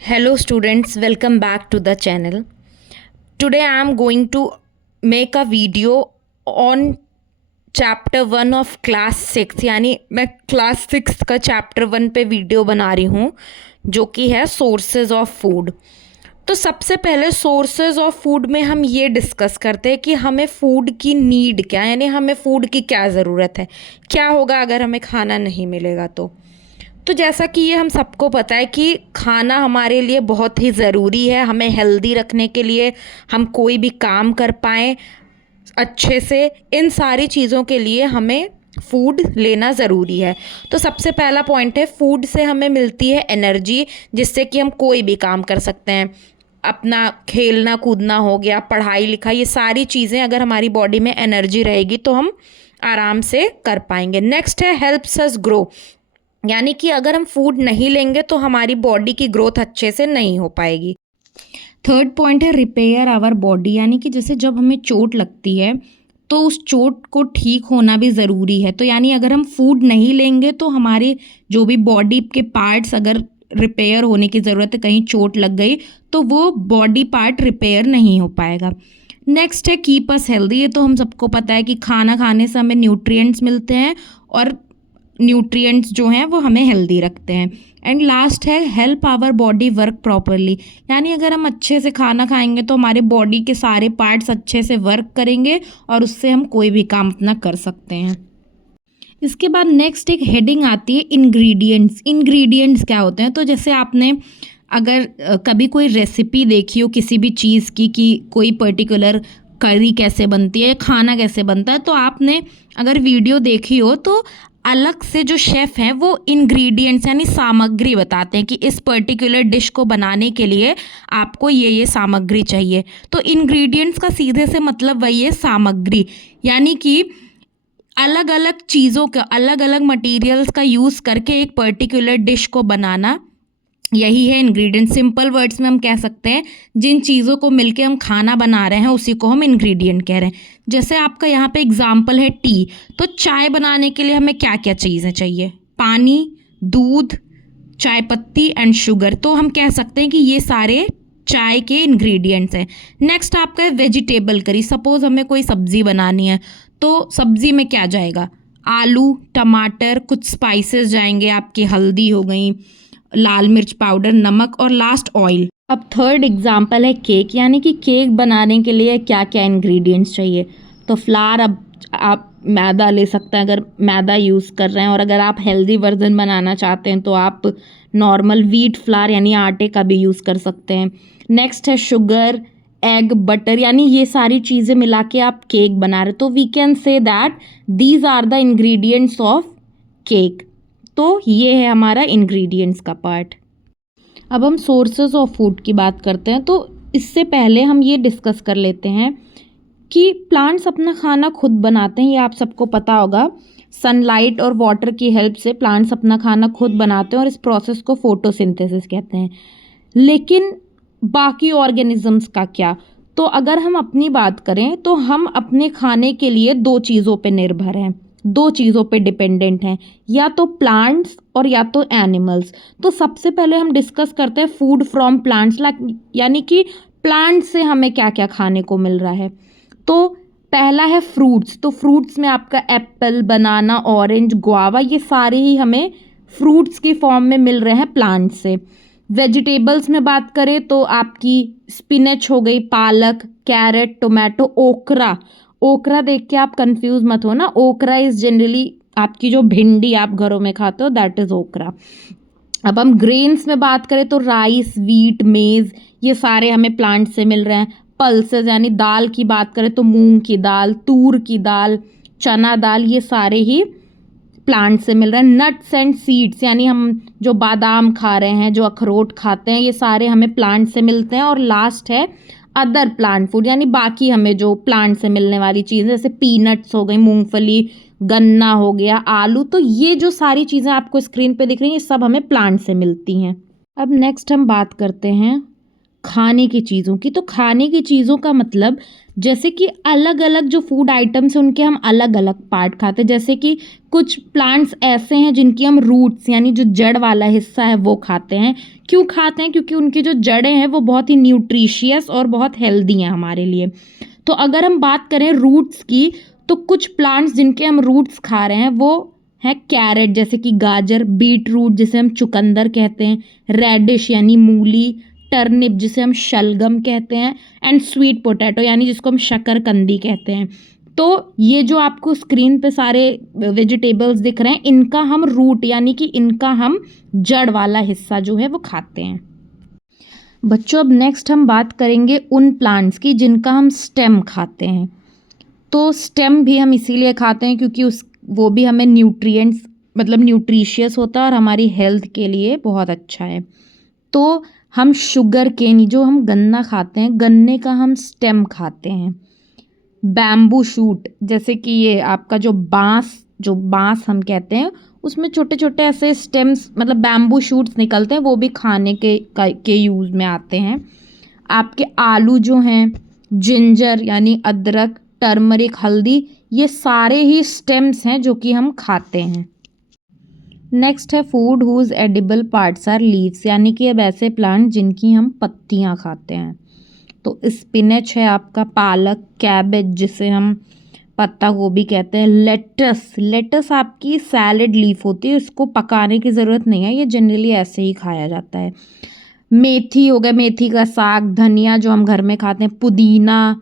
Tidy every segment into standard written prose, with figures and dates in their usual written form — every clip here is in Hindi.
Hello students, welcome back to the channel. Today I am going to make a video on chapter 1 of class 6 यानी मैं क्लास 6 का चैप्टर 1 पे वीडियो बना रही हूँ जो कि है सोर्सेज ऑफ फूड। तो सबसे पहले सोर्सेज ऑफ फूड में हम ये डिस्कस करते हैं कि हमें फ़ूड की नीड क्या है, यानी हमें फ़ूड की क्या ज़रूरत है, क्या होगा अगर हमें खाना नहीं मिलेगा। तो जैसा कि ये हम सबको पता है कि खाना हमारे लिए बहुत ही ज़रूरी है, हमें हेल्दी रखने के लिए, हम कोई भी काम कर पाएँ अच्छे से, इन सारी चीज़ों के लिए हमें फूड लेना ज़रूरी है। तो सबसे पहला पॉइंट है, फूड से हमें मिलती है एनर्जी, जिससे कि हम कोई भी काम कर सकते हैं। अपना खेलना कूदना हो गया, पढ़ाई लिखाई, ये सारी चीज़ें अगर हमारी बॉडी में एनर्जी रहेगी तो हम आराम से कर पाएंगे। नेक्स्ट है हेल्प्स अस ग्रो, यानी कि अगर हम फूड नहीं लेंगे तो हमारी बॉडी की ग्रोथ अच्छे से नहीं हो पाएगी। थर्ड पॉइंट है रिपेयर आवर बॉडी, यानी कि जैसे जब हमें चोट लगती है तो उस चोट को ठीक होना भी ज़रूरी है। तो यानी अगर हम फूड नहीं लेंगे तो हमारे जो भी बॉडी के पार्ट्स अगर रिपेयर होने की ज़रूरत है, कहीं चोट लग गई तो वो बॉडी पार्ट रिपेयर नहीं हो पाएगा। नेक्स्ट है कीप अस हेल्दी, ये तो हम सबको पता है कि खाना खाने से हमें न्यूट्रिएंट्स मिलते हैं और न्यूट्रिएंट्स जो हैं वो हमें हेल्दी रखते हैं। एंड लास्ट है help our body work properly, यानी अगर हम अच्छे से खाना खाएंगे तो हमारे बॉडी के सारे पार्ट्स अच्छे से वर्क करेंगे और उससे हम कोई भी काम अपना कर सकते हैं। इसके बाद नेक्स्ट एक हेडिंग आती है इंग्रेडिएंट्स। इंग्रेडिएंट्स क्या होते हैं? तो जैसे आपने अगर कभी कोई रेसिपी देखी हो किसी भी चीज़ की कि कोई पर्टिकुलर करी कैसे बनती है, खाना कैसे बनता है, तो आपने अगर वीडियो देखी हो तो अलग से जो शेफ़ हैं वो इंग्रेडिएंट्स यानी सामग्री बताते हैं कि इस पर्टिकुलर डिश को बनाने के लिए आपको ये सामग्री चाहिए। तो इंग्रेडिएंट्स का सीधे से मतलब वही है सामग्री, यानी कि अलग अलग चीज़ों का, अलग अलग मटेरियल्स का यूज़ करके एक पर्टिकुलर डिश को बनाना, यही है इंग्रेडिएंट। सिंपल वर्ड्स में हम कह सकते हैं जिन चीज़ों को मिलके हम खाना बना रहे हैं उसी को हम इंग्रेडिएंट कह रहे हैं। जैसे आपका यहाँ पे एग्जांपल है टी, तो चाय बनाने के लिए हमें क्या क्या चीज़ें चाहिए? पानी, दूध, चाय पत्ती एंड शुगर। तो हम कह सकते हैं कि ये सारे चाय के इंग्रेडिएंट्स हैं। नेक्स्ट आपका है वेजिटेबल करी। सपोज़ हमें कोई सब्ज़ी बनानी है तो सब्ज़ी में क्या जाएगा? आलू, टमाटर, कुछ स्पाइसेस जाएंगे आपकी, हल्दी हो गई, लाल मिर्च पाउडर, नमक और लास्ट ऑयल। अब थर्ड एग्जांपल है केक, यानी कि केक बनाने के लिए क्या क्या इंग्रेडिएंट्स चाहिए? तो फ्लावर, अब आप मैदा ले सकते हैं अगर मैदा यूज़ कर रहे हैं, और अगर आप हेल्दी वर्जन बनाना चाहते हैं तो आप नॉर्मल व्हीट फ्लावर यानी आटे का भी यूज़ कर सकते हैं। नेक्स्ट है शुगर, एग, बटर, यानी ये सारी चीज़ें मिला के आप केक बना रहे, तो we can say that these are the ingredients of cake. तो ये है हमारा इंग्रेडिएंट्स का पार्ट। अब हम सोर्सेज ऑफ फूड की बात करते हैं। तो इससे पहले हम ये डिस्कस कर लेते हैं कि प्लांट्स अपना खाना खुद बनाते हैं, ये आप सबको पता होगा। सनलाइट और वाटर की हेल्प से प्लांट्स अपना खाना खुद बनाते हैं और इस प्रोसेस को फोटोसिंथेसिस कहते हैं। लेकिन बाकी ऑर्गेनिजम्स का क्या? तो अगर हम अपनी बात करें तो हम अपने खाने के लिए दो चीज़ों पे निर्भर हैं, दो चीज़ों पे डिपेंडेंट हैं, या तो प्लांट्स और या तो एनिमल्स। तो सबसे पहले हम डिस्कस करते हैं फूड फ्रॉम प्लांट्स, यानी कि प्लांट से हमें क्या क्या खाने को मिल रहा है। तो पहला है फ्रूट्स। तो फ्रूट्स में आपका एप्पल, बनाना, ऑरेंज, गुआवा, ये सारे ही हमें फ्रूट्स की फॉर्म में मिल रहे हैं प्लांट से। वेजिटेबल्स में बात करें तो आपकी स्पिनच हो गई, पालक, कैरेट, टोमेटो, ओकरा। ओकरा देख के आप कंफ्यूज मत हो ना, ओकरा इज़ जनरली आपकी जो भिंडी आप घरों में खाते हो, दैट इज़ ओकरा। अब हम ग्रेन्स में बात करें तो राइस, वीट, मेज़, ये सारे हमें प्लांट से मिल रहे हैं। पल्सेस यानी दाल की बात करें तो मूंग की दाल, तूर की दाल, चना दाल, ये सारे ही प्लांट से मिल रहे हैं। नट्स एंड सीड्स, यानी हम जो बादाम खा रहे हैं, जो अखरोट खाते हैं, ये सारे हमें प्लांट से मिलते हैं। और लास्ट है अदर प्लांट फूड, यानी बाकी हमें जो प्लांट से मिलने वाली चीज़ें, जैसे पीनट्स हो गई, मूंगफली, गन्ना हो गया, आलू। तो ये जो सारी चीज़ें आपको स्क्रीन पे दिख रही हैं ये सब हमें प्लांट से मिलती हैं। अब नेक्स्ट हम बात करते हैं खाने की चीज़ों की। तो खाने की चीज़ों का मतलब जैसे कि अलग अलग जो फूड आइटम्स हैं उनके हम अलग अलग पार्ट खाते हैं। जैसे कि कुछ प्लांट्स ऐसे हैं जिनकी हम रूट्स यानी जो जड़ वाला हिस्सा है वो खाते हैं। क्यों खाते हैं? क्योंकि उनकी जो जड़ें हैं वो बहुत ही न्यूट्रिशियस और बहुत हेल्दी हैं हमारे लिए। तो अगर हम बात करें रूट्स की, तो कुछ प्लांट्स जिनके हम रूट्स खा रहे हैं वो है कैरेट जैसे कि गाजर, बीट रूट जिसे हम चुकंदर कहते हैं, रेडिश यानी मूली, टर्निप जिसे हम शलगम कहते हैं, एंड स्वीट पोटैटो यानी जिसको हम शकरकंदी कहते हैं। तो ये जो आपको स्क्रीन पे सारे वेजिटेबल्स दिख रहे हैं इनका हम रूट यानी कि इनका हम जड़ वाला हिस्सा जो है वो खाते हैं। बच्चों अब नेक्स्ट हम बात करेंगे उन प्लांट्स की जिनका हम स्टेम खाते हैं। तो स्टेम भी हम इसीलिए खाते हैं क्योंकि वो भी हमें न्यूट्रिएंट्स मतलब न्यूट्रिशियस होता है और हमारी हेल्थ के लिए बहुत अच्छा है। तो हम शुगर केन जो हम गन्ना खाते हैं, गन्ने का हम स्टेम खाते हैं। बैम्बू शूट जैसे कि ये आपका जो बांस हम कहते हैं उसमें छोटे छोटे ऐसे स्टेम्स मतलब बैम्बू शूट्स निकलते हैं, वो भी खाने के यूज़ में आते हैं। आपके आलू जो हैं, जिंजर यानी अदरक, टर्मरिक, हल्दी, ये सारे ही स्टेम्स हैं जो कि हम खाते हैं। नेक्स्ट है food whose edible parts are leaves यानी कि अब ऐसे प्लांट जिनकी हम पत्तियां खाते हैं। तो स्पिनच है आपका, पालक, कैबेज जिसे हम पत्ता गोभी कहते हैं, लेटस आपकी सैलेड लीफ होती है, इसको पकाने की ज़रूरत नहीं है, ये जनरली ऐसे ही खाया जाता है। मेथी हो गया, मेथी का साग, धनिया जो हम घर में खाते हैं, पुदीना,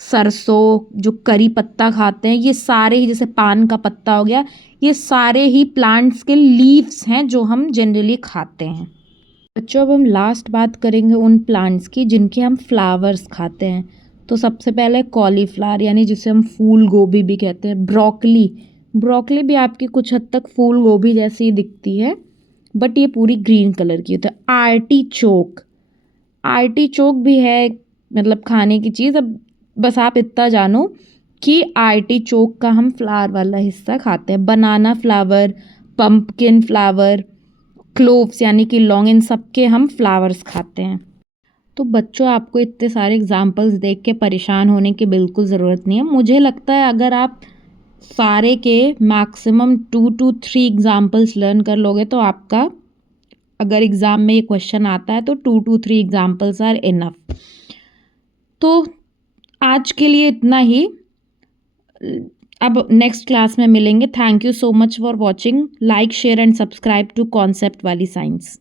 सरसों जो करी पत्ता खाते हैं, ये सारे ही जैसे पान का पत्ता हो गया, ये सारे ही प्लांट्स के लीव्स हैं जो हम जनरली खाते हैं। बच्चों अब हम लास्ट बात करेंगे उन प्लांट्स की जिनके हम फ्लावर्स खाते हैं। तो सबसे पहले कॉलीफ्लावर यानी जिसे हम फूल गोभी भी कहते हैं, ब्रोकली भी आपकी कुछ हद तक फूल गोभी जैसी ही दिखती है बट ये पूरी ग्रीन कलर की होती है। आर्टिचोक भी है मतलब खाने की चीज़। अब बस आप इतना जानो कि आर्टिचोक का हम फ्लावर वाला हिस्सा खाते हैं। बनाना फ्लावर, पंपकिन फ्लावर, क्लोव्स यानी कि लौंग, इन सब के हम फ्लावर्स खाते हैं। तो बच्चों आपको इतने सारे एग्जाम्पल्स देख के परेशान होने की बिल्कुल ज़रूरत नहीं है। मुझे लगता है अगर आप सारे के मैक्सिमम 2 to 3 एग्जाम्पल्स लर्न कर लोगे तो आपका अगर एग्ज़ाम में ये क्वेश्चन आता है तो 2 to 3 एग्जाम्पल्स आर इनफ। तो आज के लिए इतना ही, अब नेक्स्ट क्लास में मिलेंगे। Thank you so much for watching. Like, share and subscribe to concept वाली साइंस।